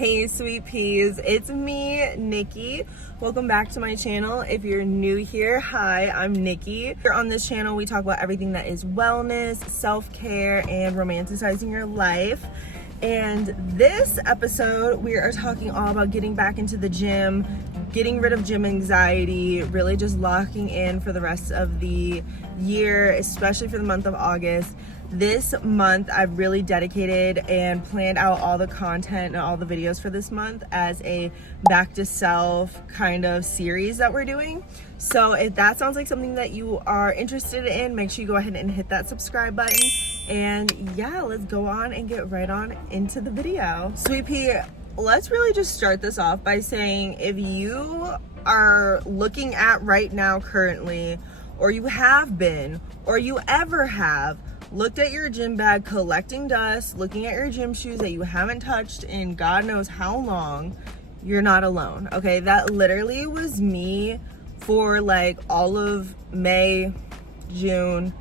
Hey sweet peas, it's me, Nikki. Welcome back to my channel. If you're new here, hi, I'm Nikki. Here on this channel, we talk about everything that is wellness, self-care, and romanticizing your life. And this episode, we are talking all about getting back into the gym, getting rid of gym anxiety, really just locking in for the rest of the year, especially for the month of August. This month, I've really dedicated and planned out all the content and all the videos for this month as a back to self kind of series that we're doing. So if that sounds like something that you are interested in, make sure you go ahead and hit that subscribe button. And yeah, let's go on and get right on into the video. Sweet pea, let's really just start this off by saying if you are looking at right now currently, or you have been, or you ever have, looked at your gym bag collecting dust, looking at your gym shoes that you haven't touched in God knows how long, you're not alone, okay? That literally was me for like all of May, June,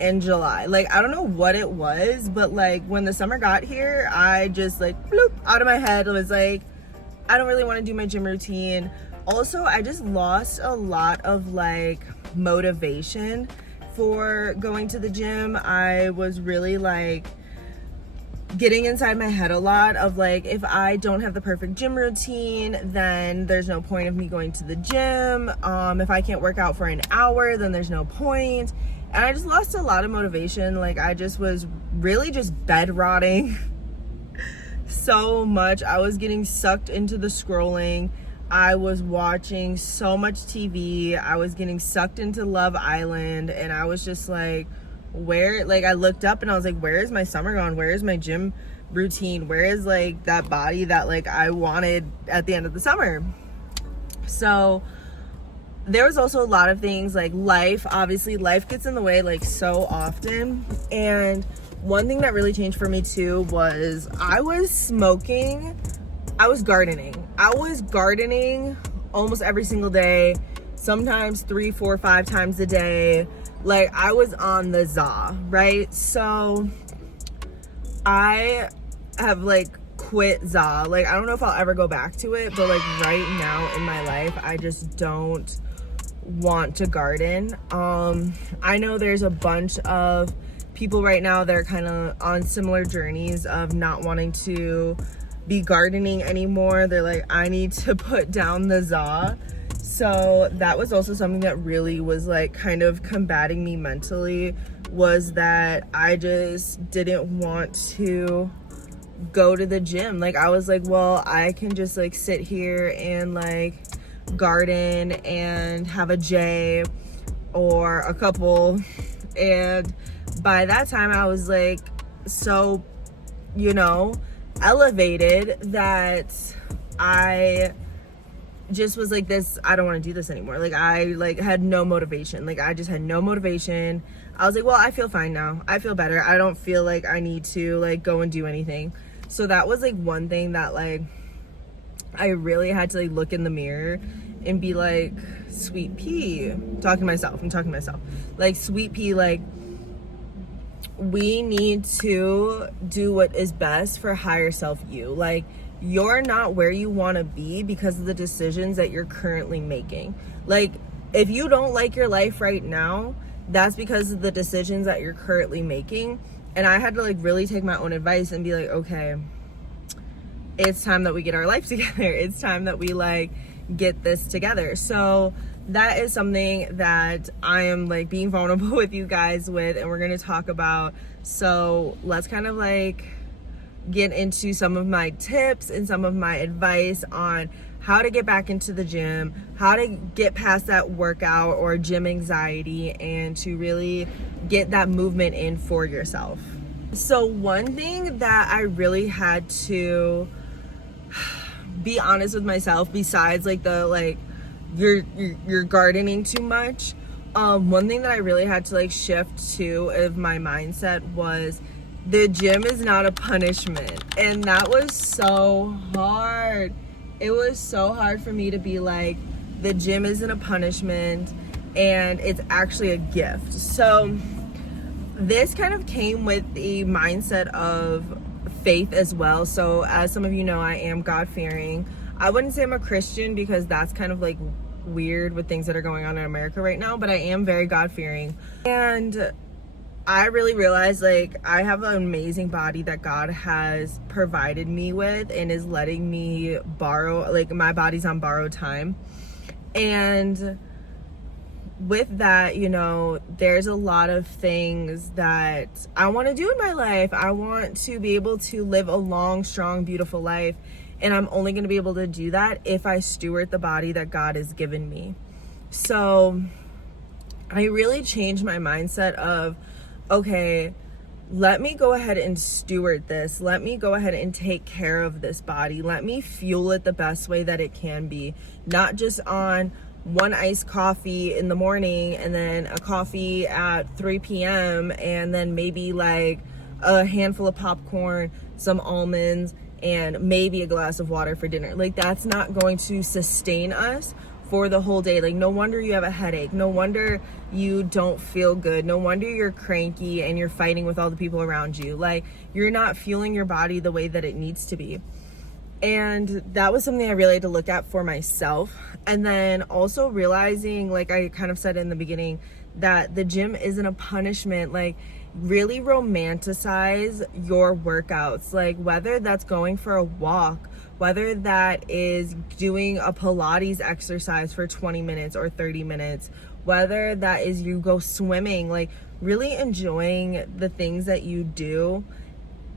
and July. Like, I don't know what it was, but like when the summer got here, I just like bloop out of my head. It was like, I don't really want to do my gym routine. Also, I just lost a lot of like motivation for going to the gym. I was really like getting inside my head a lot of like, if I don't have the perfect gym routine, then there's no point of me going to the gym. If I can't work out for an hour, then there's no point. And I just lost a lot of motivation. Like, I just was really just bed rotting so much. I was getting sucked into the scrolling. I was watching so much TV. I was getting sucked into Love Island, and I was just like, where, like, I looked up and I was like, where is my summer gone? Where is my gym routine? Where is like that body that like I wanted at the end of the summer? So there was also a lot of things like life. Obviously, life gets in the way like so often. And one thing that really changed for me too was I was gardening. I was gardening almost every single day, sometimes 3, 4, 5 times a day. Like, I was on the za, right? So I have like quit za. Like, I don't know if I'll ever go back to it, but like right now in my life, I just don't want to garden. I know there's a bunch of people right now that are kind of on similar journeys of not wanting to be gardening anymore. They're like, I need to put down the za. So that was also something that really was like kind of combating me mentally, was that I just didn't want to go to the gym. Like, I was like, well, I can just like sit here and like garden and have a J or a couple. And by that time I was like so, elevated that I just was like, this, I don't want to do this anymore. Like, I like had no motivation. Like, I just had no motivation. I was like, well, I feel fine now. I feel better. I don't feel like I need to like go and do anything. So that was like one thing that like I really had to like look in the mirror and be like, sweet pea, I'm talking to myself, like, sweet pea, like, we need to do what is best for higher self you. Like, you're not where you want to be because of the decisions that you're currently making. Like, if you don't like your life right now, that's because of the decisions that you're currently making. And I had to like really take my own advice and be like, okay, it's time that we get our life together. It's time that we like get this together. So that is something that I am like being vulnerable with you guys with, and we're going to talk about. So let's kind of like get into some of my tips and some of my advice on how to get back into the gym, how to get past that workout or gym anxiety, and to really get that movement in for yourself. So one thing that I really had to be honest with myself, besides like the like you're gardening too much, one thing that I really had to like shift to of my mindset was the gym is not a punishment. And that was so hard. It was so hard for me to be like, the gym isn't a punishment and it's actually a gift. So this kind of came with the mindset of faith as well. So as some of you know, I am God-fearing. I wouldn't say I'm a Christian because that's kind of like weird with things that are going on in America right now, but I am very God-fearing. And I really realized like I have an amazing body that God has provided me with and is letting me borrow, like my body's on borrowed time. And with that, you know, there's a lot of things that I want to do in my life. I want to be able to live a long, strong, beautiful life. And I'm only going to be able to do that if I steward the body that God has given me. So I really changed my mindset of, okay, let me go ahead and steward this. Let me go ahead and take care of this body. Let me fuel it the best way that it can be. Not just on one iced coffee in the morning and then a coffee at 3 p.m. and then maybe like a handful of popcorn, some almonds, and maybe a glass of water for dinner. Like that's not going to sustain us for the whole day. Like no wonder you have a headache. No wonder you don't feel good. No wonder you're cranky and you're fighting with all the people around you. Like you're not fueling your body the way that it needs to be. And that was something I really had to look at for myself. And then also realizing, like I kind of said in the beginning, that the gym isn't a punishment. Like really romanticize your workouts. Like whether that's going for a walk, whether that is doing a Pilates exercise for 20 minutes or 30 minutes, whether that is you go swimming, like really enjoying the things that you do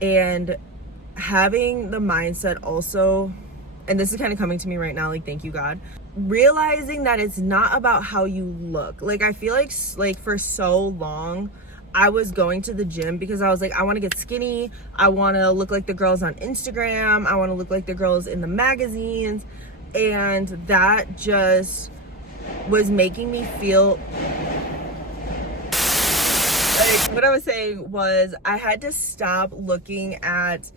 and having the mindset also, and this is kind of coming to me right now, like thank you God, realizing that it's not about how you look. Like I feel like for so long I was going to the gym because I was like, I want to get skinny. I want to look like the girls on Instagram. I want to look like the girls in the magazines. And that just was making me feel like, what I was saying was I had to stop looking at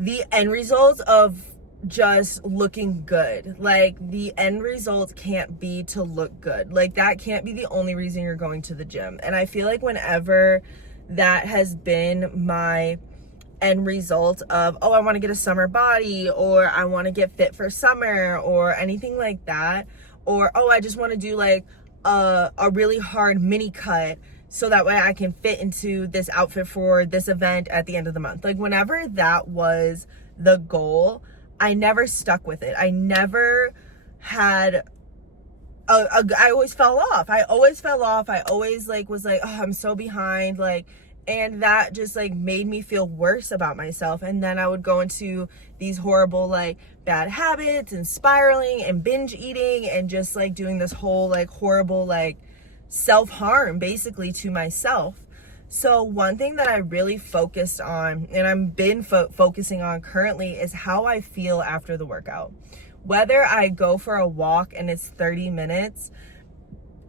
the end results of just looking good. Like the end result can't be to look good. Like that can't be the only reason you're going to the gym. And I feel like whenever that has been my end result of, oh, I want to get a summer body, or I want to get fit for summer, or anything like that, or oh, I just want to do like a really hard mini cut so that way I can fit into this outfit for this event at the end of the month. Like whenever that was the goal, I never stuck with it. I never had I always fell off. I always like was like, oh, I'm so behind, like, and that just like made me feel worse about myself. And then I would go into these horrible like bad habits and spiraling and binge eating and just like doing this whole like horrible like self-harm basically to myself. So one thing that I really focused on, and I've been focusing on currently, is how I feel after the workout. Whether I go for a walk and it's 30 minutes,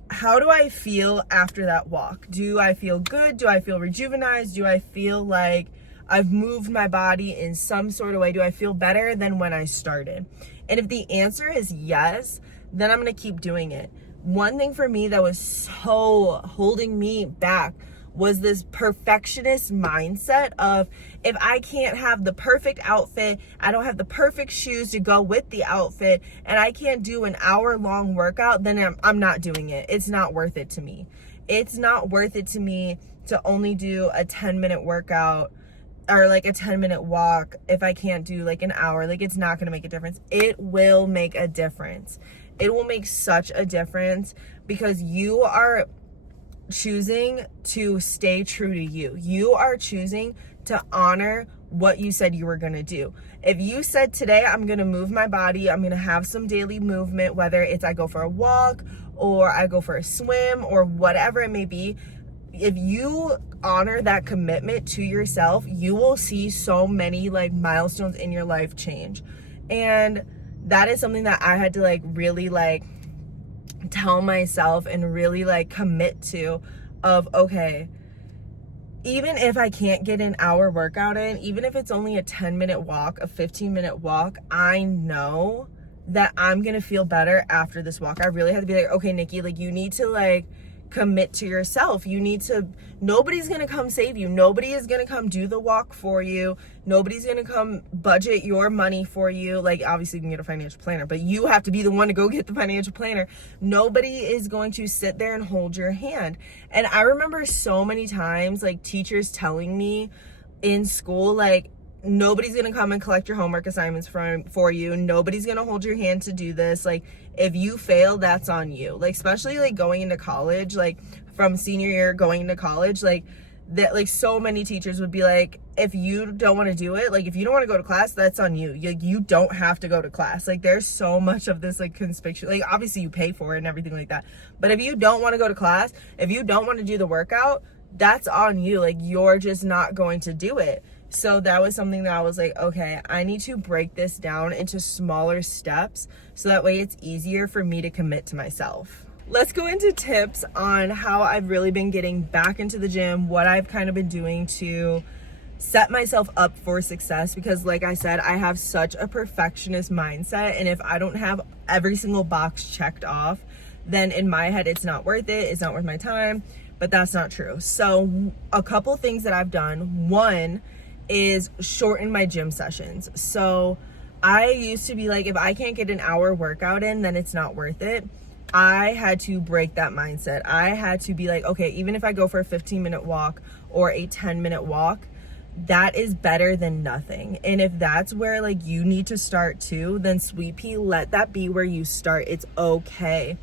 how do I feel after that walk? Do I feel good? Do I feel rejuvenated? Do I feel like I've moved my body in some sort of way? Do I feel better than when I started? And if the answer is yes, then I'm going to keep doing it. One thing for me that was so holding me back was this perfectionist mindset of, if I can't have the perfect outfit, I don't have the perfect shoes to go with the outfit, and I can't do an hour-long workout, then I'm not doing it. It's not worth it to me. It's not worth it to me to only do a 10-minute workout or like a 10-minute walk if I can't do like an hour. Like it's not going to make a difference. It will make a difference. It will make such a difference because you are choosing to stay true to you. You are choosing to honor what you said you were going to do. If you said today, I'm going to move my body, I'm going to have some daily movement, whether it's I go for a walk or I go for a swim or whatever it may be, if you honor that commitment to yourself, you will see so many like milestones in your life change. And that is something that I had to like really like tell myself and really like commit to, of okay, even if I can't get an hour workout in, even if it's only a 10-minute walk, a 15-minute walk, I know that I'm gonna feel better after this walk. I really had to be like, okay, Nikki, like you need to like commit to yourself. Nobody's gonna come save you. Nobody is gonna come do the walk for you. Nobody's gonna come budget your money for you. Like, obviously you can get a financial planner, but you have to be the one to go get the financial planner. Nobody is going to sit there and hold your hand. And I remember so many times, like, teachers telling me in school, like, nobody's gonna come and collect your homework assignments for you. Nobody's gonna hold your hand to do this. Like, if you fail, that's on you. Like, especially like going into college, like from senior year going into college, like that, like so many teachers would be like, if you don't want to do it, like if you don't want to go to class, that's on you. You don't have to go to class. Like, there's so much of this like conspicuous, like obviously you pay for it and everything like that, but if you don't want to go to class, if you don't want to do the workout, that's on you. Like, you're just not going to do it. So that was something that I was like, okay, I need to break this down into smaller steps so that way it's easier for me to commit to myself. Let's go into tips on how I've really been getting back into the gym, what I've kind of been doing to set myself up for success, because like I said, I have such a perfectionist mindset, and if I don't have every single box checked off, then in my head it's not worth it, it's not worth my time, but that's not true. So a couple things that I've done. One is shorten my gym sessions. So I used to be like, if I can't get an hour workout in, then it's not worth it. I had to break that mindset. I had to be like, okay, even if I go for a 15-minute walk or a 10-minute walk, that is better than nothing. And if that's where like you need to start too, then Sweet Pea, let that be where you start. It's okay.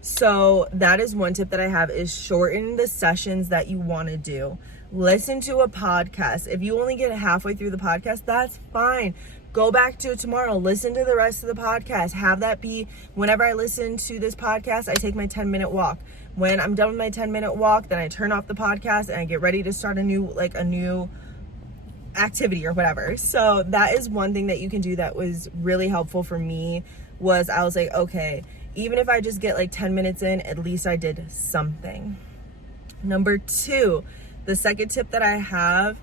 So that is one tip that I have, is shorten the sessions that you want to do. Listen to a podcast. If you only get halfway through the podcast, that's fine. Go back to it tomorrow. Listen to the rest of the podcast. Have that be, whenever I listen to this podcast, I take my 10-minute walk. When I'm done with my 10-minute walk, then I turn off the podcast and I get ready to start a new activity or whatever. So that is one thing that you can do that was really helpful for me. Was I was like, okay, even if I just get like 10 minutes in, at least I did something. Number 2, the second tip that I have,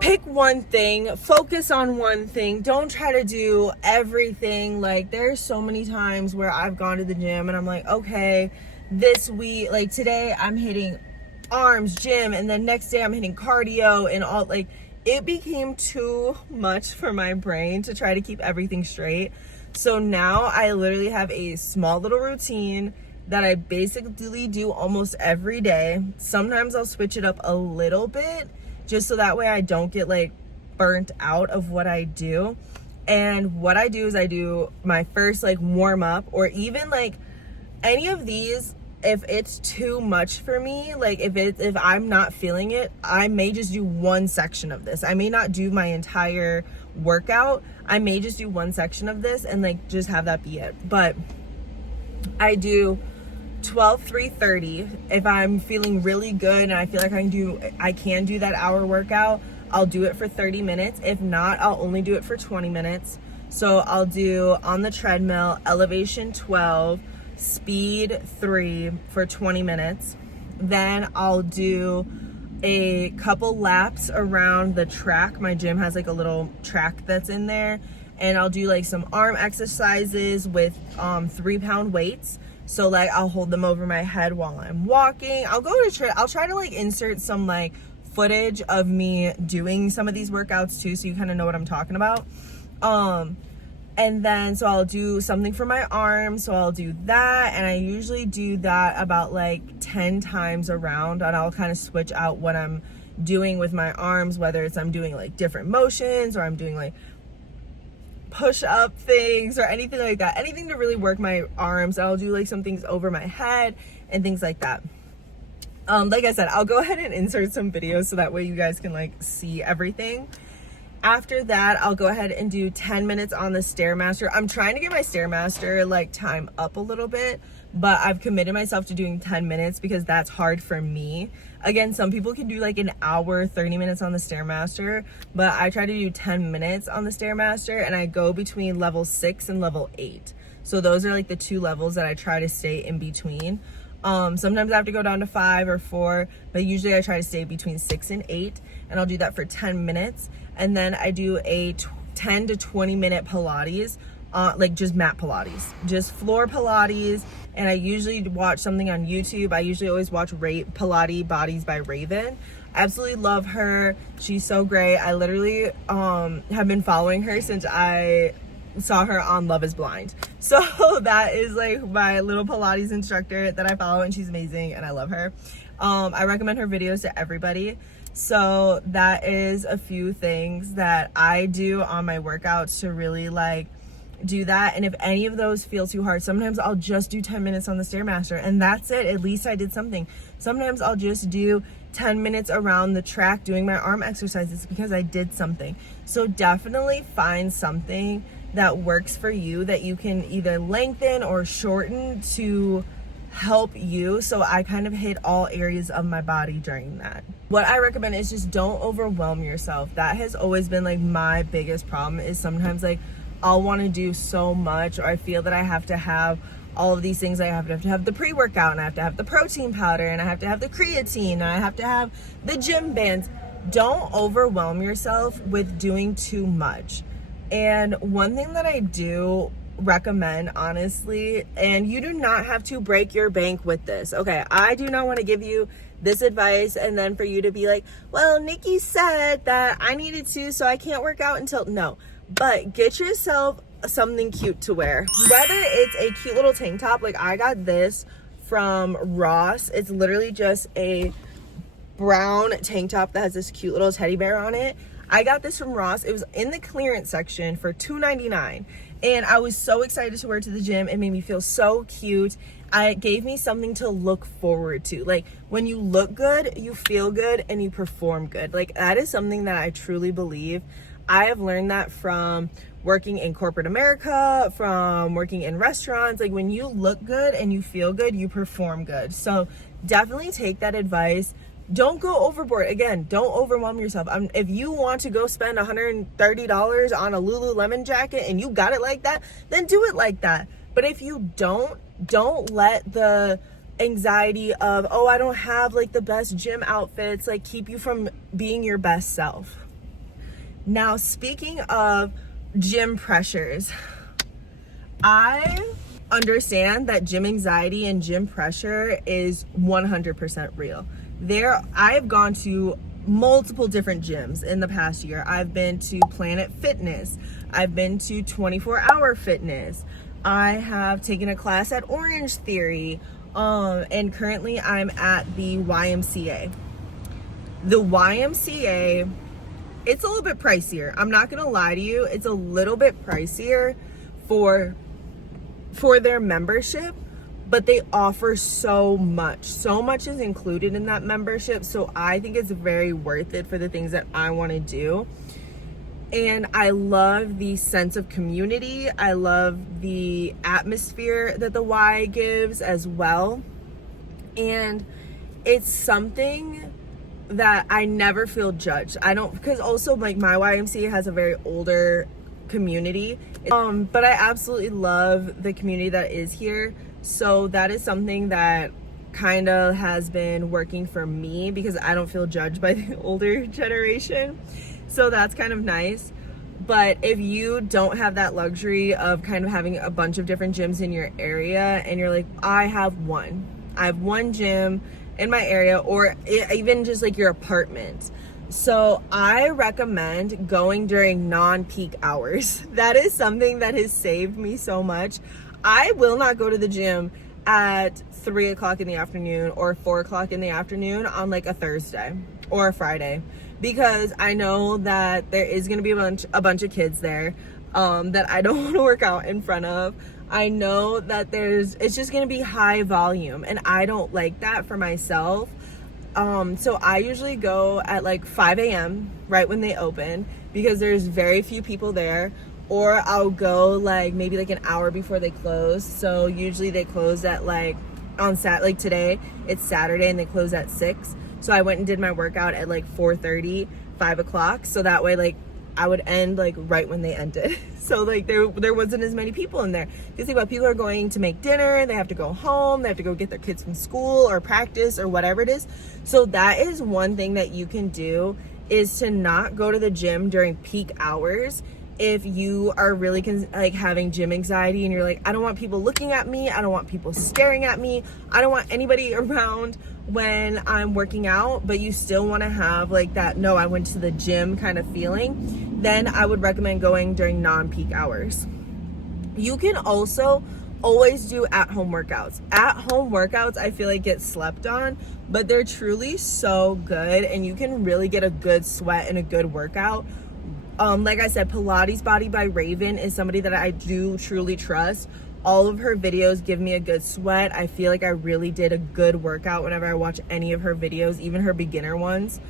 pick one thing, focus on one thing. Don't try to do everything. Like, there's so many times where I've gone to the gym and I'm like, okay, this week, like today I'm hitting arms, gym, and then next day I'm hitting cardio and all. Like, it became too much for my brain to try to keep everything straight. So now I literally have a small little routine that I basically do almost every day. Sometimes I'll switch it up a little bit just so that way I don't get like burnt out of what I do. And what I do is I do my first like warm up, or even like any of these, if it's too much for me, like if I'm not feeling it, I may just do one section of this. I may not do my entire workout. I may just do one section of this and like just have that be it. But I do 12, 3:30. If I'm feeling really good and I feel like I can do that hour workout, I'll do it for 30 minutes. If not, I'll only do it for 20 minutes. So I'll do on the treadmill, elevation 12, speed 3 for 20 minutes. Then I'll do a couple laps around the track. My gym has like a little track that's in there, and I'll do like some arm exercises with 3-pound weights. So like I'll hold them over my head while I'm walking. I'll try to like insert some like footage of me doing some of these workouts too, so you kind of know what I'm talking about. And then so I'll do something for my arms, so I'll do that, and I usually do that about like 10 times around, and I'll kind of switch out what I'm doing with my arms, whether it's I'm doing like different motions or I'm doing like push-up things or anything like that, anything to really work my arms. I'll do like some things over my head and things like that. Like I said, I'll go ahead and insert some videos so that way you guys can like see everything. After that, I'll go ahead and do 10 minutes on the Stairmaster. I'm trying to get my Stairmaster like time up a little bit, but I've committed myself to doing 10 minutes because that's hard for me. Again, some people can do like an hour, 30 minutes on the Stairmaster, but I try to do 10 minutes on the Stairmaster, and I go between level 6 and level 8. So those are like the 2 levels that I try to stay in between. Sometimes I have to go down to 5 or 4, but usually I try to stay between 6 and 8, and I'll do that for 10 minutes. And then I do a 10 to 20 minute Pilates, like just mat Pilates, just floor Pilates. and I usually watch something on YouTube. I usually always watch Pilates Bodies by Raven. Absolutely love her. She's so great. I literally have been following her since I saw her on Love is Blind. So that is like my little Pilates instructor that I follow, and she's amazing and I love her. I recommend her videos to everybody. So that is a few things that I do on my workouts to really like do that. And if any of those feel too hard, sometimes I'll just do 10 minutes on the Stairmaster and that's it. At least I did something. Sometimes I'll just do 10 minutes around the track doing my arm exercises because I did something. So definitely find something that works for you that you can either lengthen or shorten to help you. So I kind of hit all areas of my body during that. What I recommend is just don't overwhelm yourself. That has always been like my biggest problem, is sometimes like I'll want to do so much, or I feel that I have to have all of these things. I have to have the pre-workout, and I have to have the protein powder, and I have to have the creatine, and I have to have the gym bands. Don't overwhelm yourself with doing too much. And one thing that I do recommend, honestly, and you do not have to break your bank with this, okay? I do not want to give you this advice and then for you to be like, well, Nikki said that I needed to, so I can't work out until, no. But get yourself something cute to wear. Whether it's a cute little tank top, like I got this from Ross. It's literally just a brown tank top that has this cute little teddy bear on it. I got this from Ross. It was in the clearance section for $2.99. And I was so excited to wear it to the gym. It made me feel so cute. It gave me something to look forward to. Like when you look good, you feel good and you perform good. Like that is something that I truly believe. I have learned that from working in corporate America, from working in restaurants. Like when you look good and you feel good, you perform good. So definitely take that advice. Don't go overboard. Again, don't overwhelm yourself. If you want to go spend $130 on a Lululemon jacket and you got it like that, then do it like that. But if you don't let the anxiety of, oh, I don't have like the best gym outfits, like keep you from being your best self. Now, speaking of gym pressures, I understand that gym anxiety and gym pressure is 100% real. I've gone to multiple different gyms in the past year. I've been to Planet Fitness. I've been to 24-Hour Fitness. I have taken a class at Orange Theory. And currently I'm at the YMCA. The YMCA, it's a little bit pricier. I'm not gonna lie to you. It's a little bit pricier for their membership, but they offer so much. So much is included in that membership. So I think it's very worth it for the things that I want to do. And I love the sense of community. I love the atmosphere that the Y gives as well. And it's something that I never feel judged. Because also like my YMCA has a very older community. But I absolutely love the community that is here. So that is something that kind of has been working for me because I don't feel judged by the older generation. So that's kind of nice. But if you don't have that luxury of kind of having a bunch of different gyms in your area and you're like, I have one gym in my area, or even just like your apartment. So I recommend going during non-peak hours. That is something that has saved me so much. I will not go to the gym at 3 o'clock in the afternoon or 4 o'clock in the afternoon on like a Thursday or a Friday, because I know that there is going to be a bunch of kids there that I don't want to work out in front of. I know that it's just going to be high volume, and I don't like that for myself. So I usually go at like 5 a.m. right when they open because there's very few people there. Or I'll go like maybe like an hour before they close. So usually they close at like like today it's Saturday and they close at 6. So I went and did my workout at like 4:30, 5 o'clock. So that way like I would end like right when they ended. So like there wasn't as many people in there. You think about people are going to make dinner, they have to go home, they have to go get their kids from school or practice or whatever it is. So that is one thing that you can do, is to not go to the gym during peak hours if you are really like having gym anxiety and you're like, I don't want people looking at me, I don't want people staring at me, I don't want anybody around when I'm working out, but you still want to have like that, no, I went to the gym kind of feeling, then I would recommend going during non-peak hours. You can also always do at-home workouts. At-home workouts, I feel like get slept on, but they're truly so good, and you can really get a good sweat and a good workout. Like I said, Pilates Body by Raven is somebody that I do truly trust. All of her videos give me a good sweat. I feel like I really did a good workout whenever I watch any of her videos, even her beginner ones.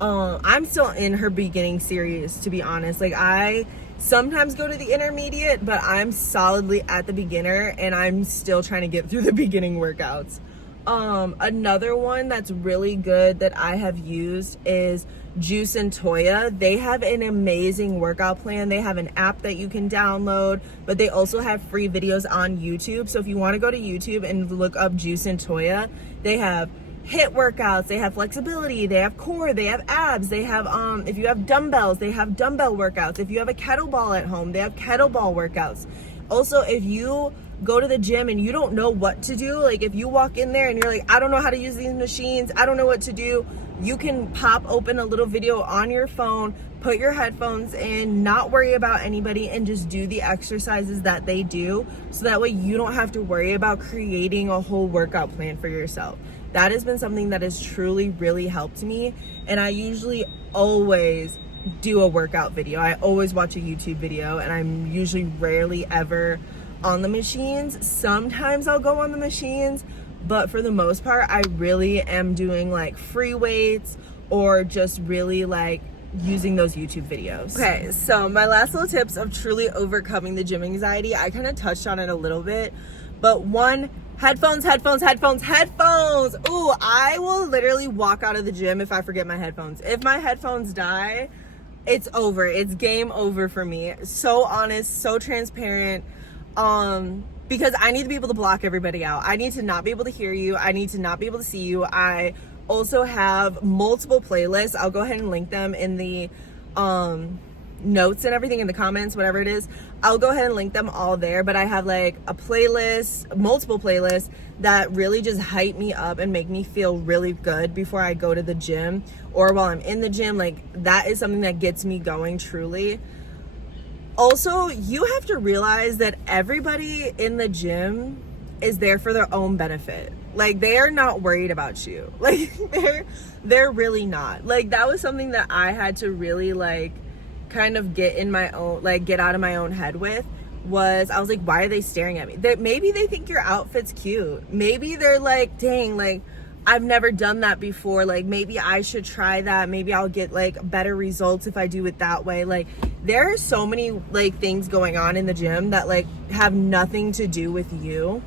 I'm still in her beginning series, to be honest. Like, I sometimes go to the intermediate, but I'm solidly at the beginner, and I'm still trying to get through the beginning workouts. Another one that's really good that I have used is Juice and Toya. They have an amazing workout plan. They have an app that you can download, but they also have free videos on YouTube. So if you want to go to YouTube and look up Juice and Toya, they have HIIT workouts, they have flexibility, they have core, they have abs, they have if you have dumbbells, they have dumbbell workouts. If you have a kettlebell at home, they have kettlebell workouts. Also, if you go to the gym and you don't know what to do, like if you walk in there and you're like, I don't know how to use these machines, I don't know what to do, you can pop open a little video on your phone, put your headphones in, not worry about anybody, and just do the exercises that they do, so that way you don't have to worry about creating a whole workout plan for yourself. That has been something that has truly really helped me, and I usually always do a workout video. I always watch a YouTube video, and I'm usually rarely ever on the machines. Sometimes I'll go on the machines, but for the most part, I really am doing like free weights or just really like using those YouTube videos. Okay, so my last little tips of truly overcoming the gym anxiety, I kind of touched on it a little bit, but one, headphones. Ooh, I will literally walk out of the gym if I forget my headphones. If my headphones die, it's over. It's game over for me. So honest, so transparent. Because I need to be able to block everybody out. I need to not be able to hear you. I need to not be able to see you. I also have multiple playlists. I'll go ahead and link them in the notes and everything, in the comments, whatever it is. I'll go ahead and link them all there, but I have like a playlist, multiple playlists that really just hype me up and make me feel really good before I go to the gym, or while I'm in the gym. Like, that is something that gets me going truly. Also, you have to realize that everybody in the gym is there for their own benefit. Like, they are not worried about you. Like, they're really not. Like, that was something that I had to really like kind of get in my own, like, get out of my own head with. Was I was like, why are they staring at me? That maybe they think your outfit's cute. Maybe they're like, dang, like, I've never done that before. Like, maybe I should try that. Maybe I'll get like better results if I do it that way. Like, there are so many like things going on in the gym that like have nothing to do with you.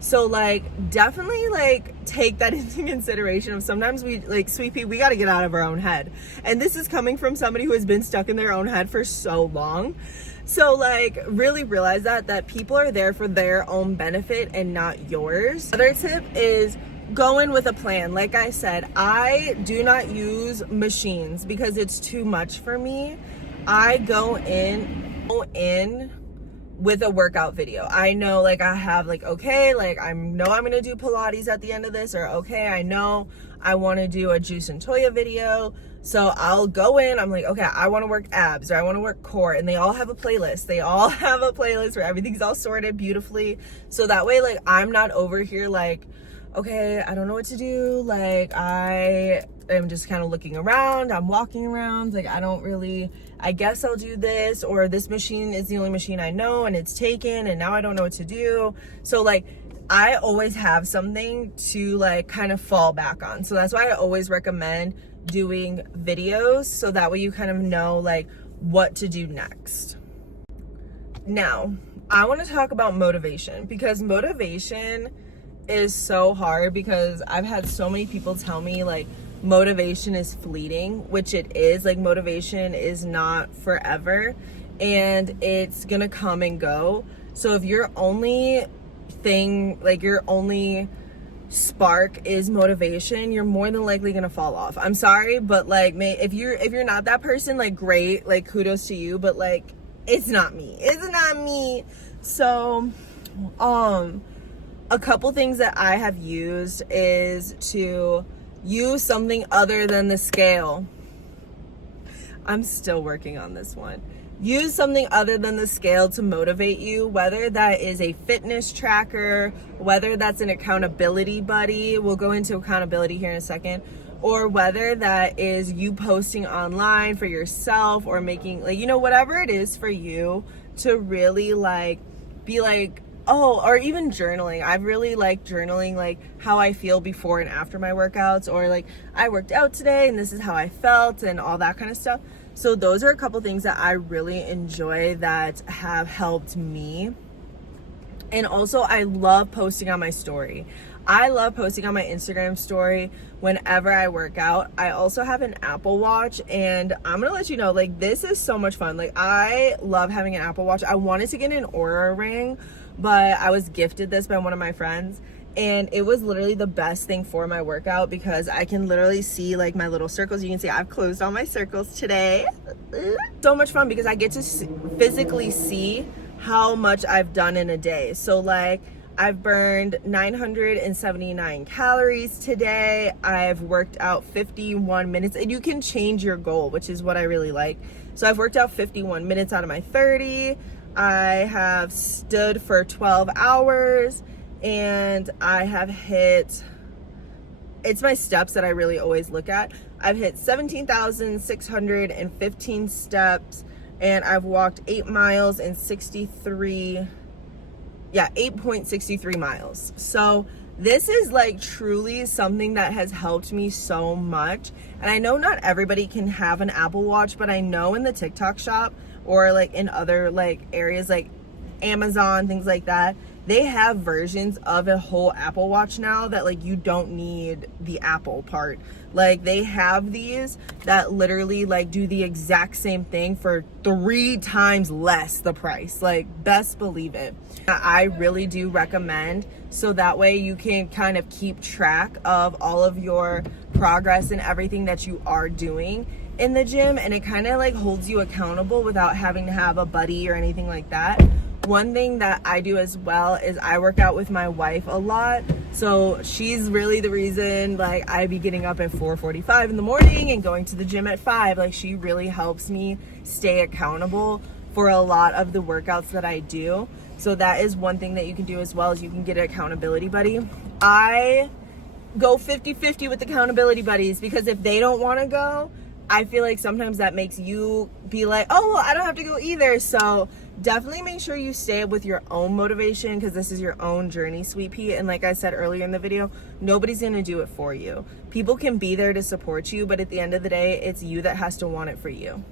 So like, definitely like take that into consideration of sometimes we like, sweet pea, we got to get out of our own head. And this is coming from somebody who has been stuck in their own head for so long. So like, really realize that people are there for their own benefit and not yours. Other tip is go in with a plan. Like I said, I do not use machines because it's too much for me. I go in with a workout video. I know, like, I have like, okay, like I know I'm gonna do Pilates at the end of this, or okay, I know I want to do a Juice and Toya video. So I'll go in, I'm like, okay, I want to work abs, or I want to work core, and they all have a playlist. They all have a playlist where everything's all sorted beautifully. So that way, like, I'm not over here like, okay, I don't know what to do. Like, I am just kind of looking around. I'm walking around. Like, I guess I'll do this, or this machine is the only machine I know and it's taken and now I don't know what to do. So like, I always have something to like kind of fall back on. So that's why I always recommend doing videos, so that way you kind of know like what to do next. Now, I want to talk about motivation, because motivation is so hard, because I've had so many people tell me like motivation is fleeting, which it is. Like, motivation is not forever and it's gonna come and go. So if your only thing, like your only spark is motivation, you're more than likely gonna fall off. I'm sorry, but like, if you're not that person, like, great, like, kudos to you, but like, it's not me. It's not me. So, a couple things that I have used is to use something other than the scale. I'm still working on this one. Use something other than the scale to motivate you, whether that is a fitness tracker, whether that's an accountability buddy. We'll go into accountability here in a second. Or whether that is you posting online for yourself or making, like, you know, whatever it is for you to really like be like, oh, or even journaling. I've really liked journaling, like how I feel before and after my workouts, or like I worked out today and this is how I felt and all that kind of stuff. So those are a couple things that I really enjoy that have helped me. And also I love posting on my story. I love posting on my Instagram story whenever I work out. I also have an Apple Watch, and I'm gonna let you know, like, this is so much fun. Like, I love having an Apple Watch. I wanted to get an Aura ring, but I was gifted this by one of my friends, and it was literally the best thing for my workout because I can literally see like my little circles. You can see I've closed all my circles today. So much fun because I get to physically see how much I've done in a day. So like, I've burned 979 calories today. I've worked out 51 minutes, and you can change your goal, which is what I really like. So I've worked out 51 minutes out of my 30. I have stood for 12 hours, and I have hit, it's my steps that I really always look at. I've hit 17,615 steps, and I've walked 8 miles and 8.63 miles. So this is like truly something that has helped me so much. And I know not everybody can have an Apple Watch, but I know in the TikTok shop or like in other like areas like Amazon, things like that, they have versions of a whole Apple Watch now that like you don't need the Apple part. Like they have these that literally like do the exact same thing for 3 times less the price. Like, best believe it. I really do recommend, so that way you can kind of keep track of all of your progress and everything that you are doing in the gym, and it kind of like holds you accountable without having to have a buddy or anything like that. One thing that I do as well is I work out with my wife a lot. So she's really the reason like I be getting up at 4:45 in the morning and going to the gym at 5. Like, she really helps me stay accountable for a lot of the workouts that I do. So that is one thing that you can do as well, is you can get an accountability buddy. I go 50-50 with accountability buddies because if they don't want to go, I feel like sometimes that makes you be like, oh, well, I don't have to go either. So definitely make sure you stay with your own motivation because this is your own journey, Sweet Pea. And like I said earlier in the video, nobody's going to do it for you. People can be there to support you, but at the end of the day, it's you that has to want it for you.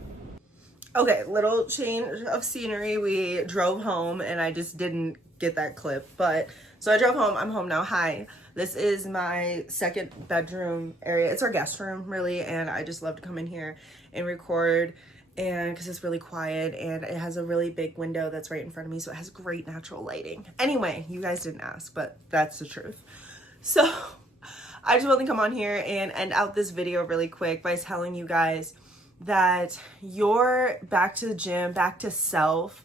Okay, little change of scenery. We drove home and I just didn't get that clip. But so I drove home. I'm home now. Hi. This is my second bedroom area. It's our guest room, really, and I just love to come in here and record, and because it's really quiet and it has a really big window that's right in front of me, so it has great natural lighting. Anyway, you guys didn't ask, but that's the truth. So I just want to come on here and end out this video really quick by telling you guys that you're back to the gym, back to self.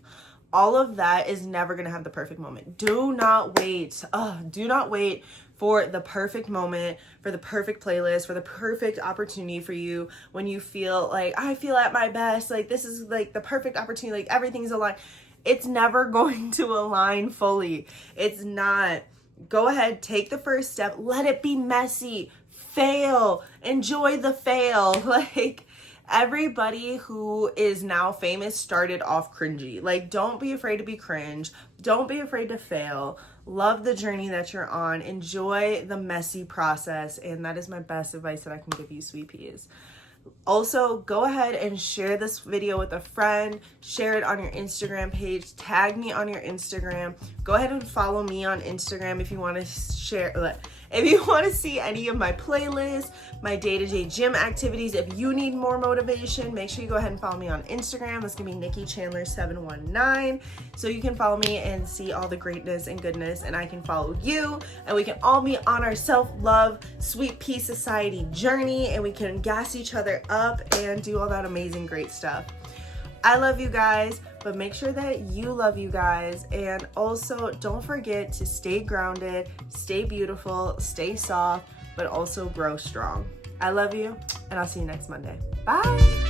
All of that is never going to have the perfect moment. Do not wait. Do not wait for the perfect moment, for the perfect playlist, for the perfect opportunity for you when you feel like, I feel at my best, like this is like the perfect opportunity, like everything's aligned. It's never going to align fully. It's not. Go ahead, take the first step, let it be messy, fail, enjoy the fail. Like, everybody who is now famous started off cringy. Like, don't be afraid to be cringe. Don't be afraid to fail. Love the journey that you're on. Enjoy the messy process. And that is my best advice that I can give you, Sweet Peas. Also, go ahead and share this video with a friend. Share it on your Instagram page. Tag me on your Instagram. Go ahead and follow me on Instagram if you want to share. If you want to see any of my playlists, my day-to-day gym activities, if you need more motivation, make sure you go ahead and follow me on Instagram. That's going to be Nikki Chandler 719. So you can follow me and see all the greatness and goodness, and I can follow you, and we can all be on our self-love, Sweet Pea Society journey, and we can gas each other up and do all that amazing, great stuff. I love you guys, but make sure that you love you guys. And also don't forget to stay grounded, stay beautiful, stay soft, but also grow strong. I love you, and I'll see you next Monday. Bye.